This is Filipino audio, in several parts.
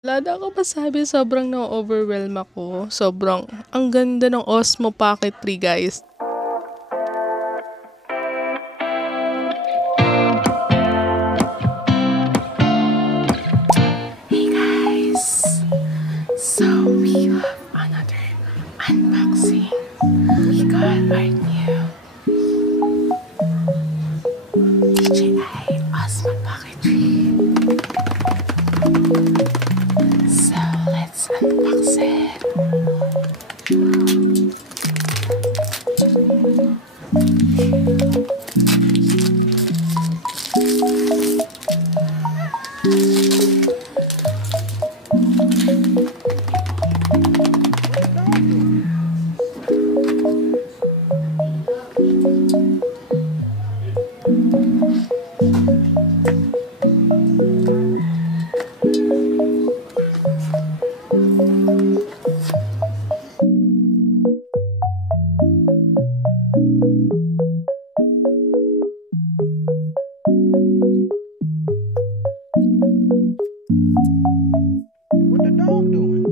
Wala na akong masabi, sobrang na-o-overwhelm ako. Sobrang ang ganda ng Osmo Pocket 3, guys. Hey guys! So we have another unboxing. We got our new DJI Osmo Pocket 3. So let's unbox it. What the dog doing?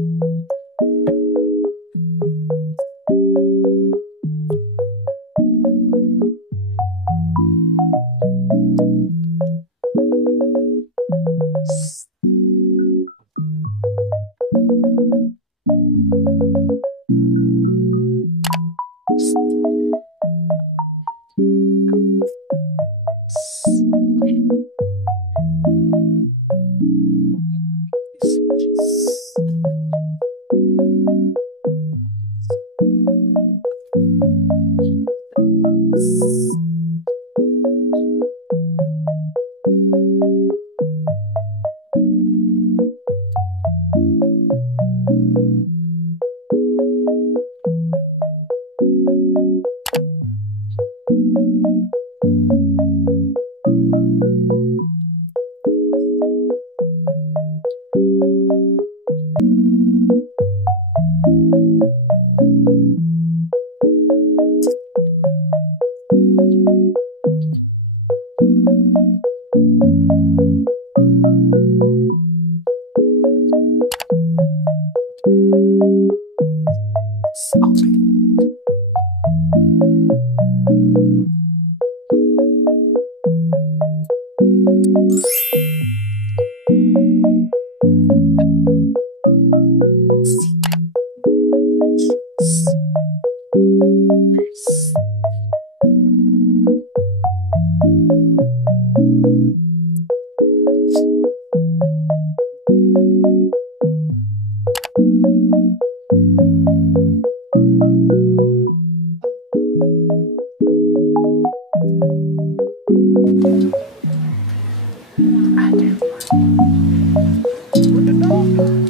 What the dog doing?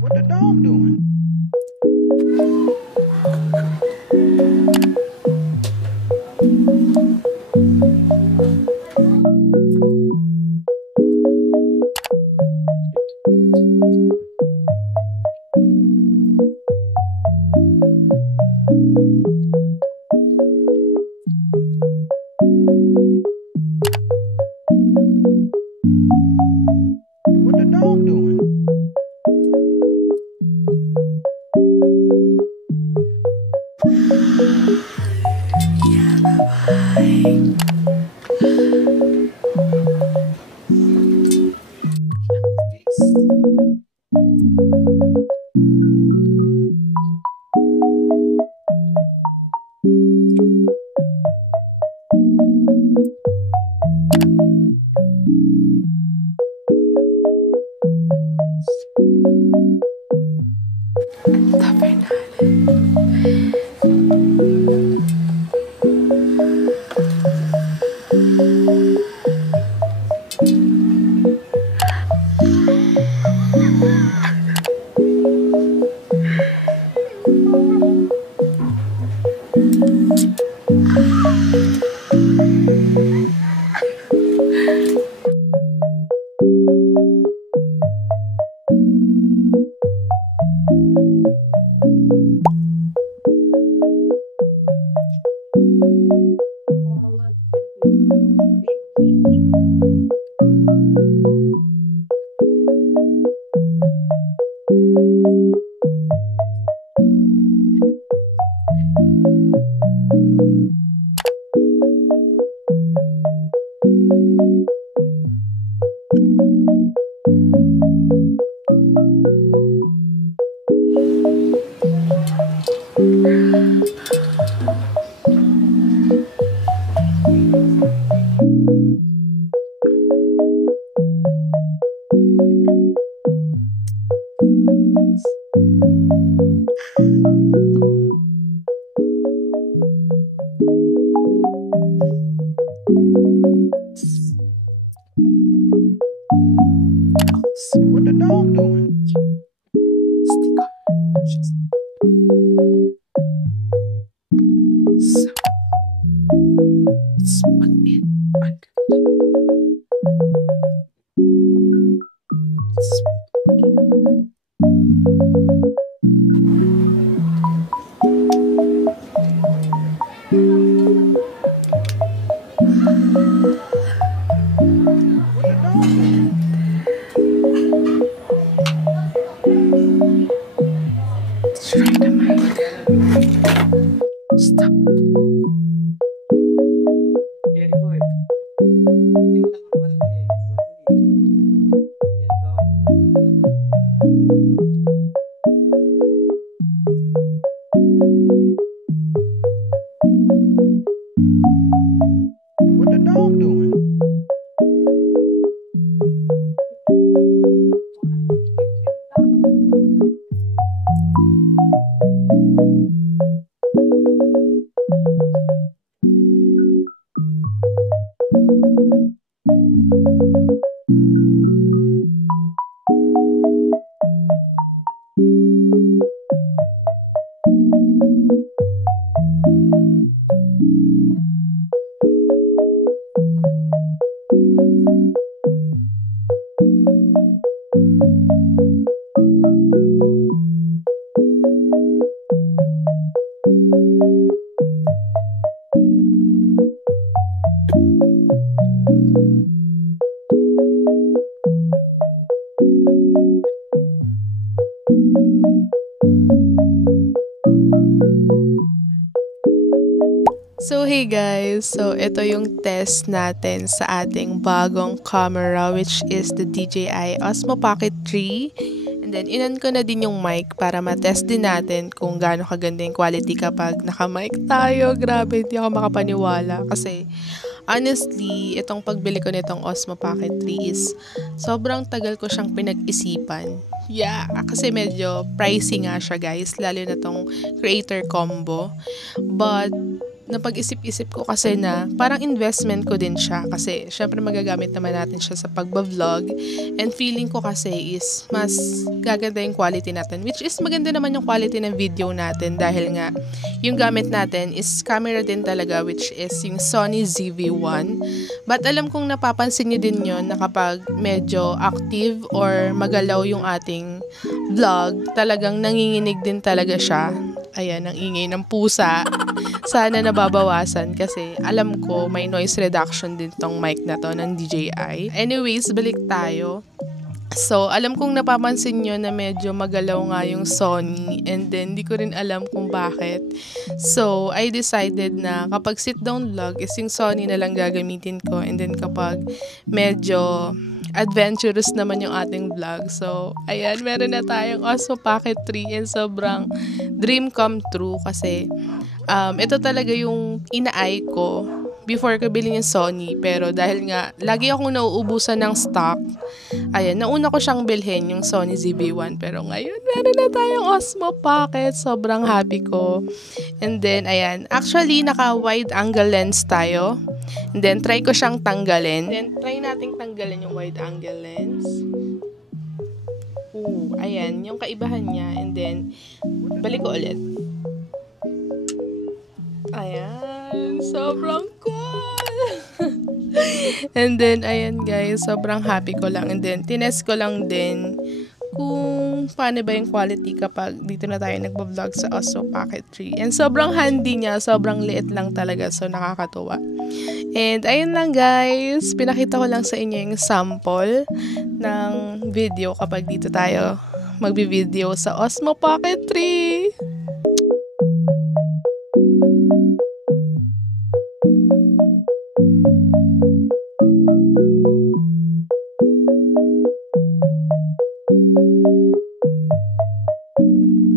What the dog doing? What the dog doing? Yeah, bye-bye. Tapay natin. So hey guys, so ito yung test natin sa ating bagong camera which is the DJI Osmo Pocket 3. And then inon ko na din yung mic para matest din natin kung gaano kaganda yung quality kapag naka-mic tayo. Grabe, hindi ako makapaniwala kasi honestly, itong pagbili ko nitong Osmo Pocket 3 is sobrang tagal ko siyang pinag-isipan. Yeah, kasi medyo pricey nga siya guys, lalo na tong creator combo. But napag-isip-isip ko kasi na parang investment ko din siya kasi syempre magagamit naman natin siya sa pagbablog and feeling ko kasi is mas gaganda yung quality natin, which is maganda naman yung quality ng video natin dahil nga yung gamit natin is camera din talaga which is yung Sony ZV-1. But alam kong napapansin nyo din yun na kapag medyo active or magalaw yung ating vlog, talagang nanginginig din talaga siya. Ayan, ang ingay ng pusa. Sana nababawasan kasi alam ko may noise reduction din tong mic na to ng DJI. Anyways, balik tayo. So, alam kong napapansin nyo na medyo magalaw nga yung Sony and then di ko rin alam kung bakit. So, I decided na kapag sit-down vlog is yung Sony na lang gagamitin ko and then kapag medyo adventurous naman yung ating vlog. So, ayan, meron na tayong Osmo Pocket 3 and sobrang dream come true kasi ito talaga yung ina-eye ko before ko bilhin yung Sony. Pero dahil nga, lagi akong nauubusan ng stock, ayan, nauna ko siyang bilhin yung Sony ZV-1. Pero ngayon, meron na tayong Osmo Pocket. Sobrang happy ko. And then, ayan, actually, naka-wide angle lens tayo. And then, try ko siyang tanggalin. Then, try nating tanggalin yung wide angle lens. Ayan, yung kaibahan niya. And then, balik ko ulit. Ayan, sobrang cool! And then, ayan guys, sobrang happy ko lang. And then, tinest ko lang din kung paano ba yung quality kapag dito na tayo nagbablog sa Osmo Pocket 3. And sobrang handy niya, sobrang liit lang talaga, so nakakatuwa. And ayun lang guys, pinakita ko lang sa inyo yung sample ng video kapag dito tayo magbi-video sa Osmo Pocket 3.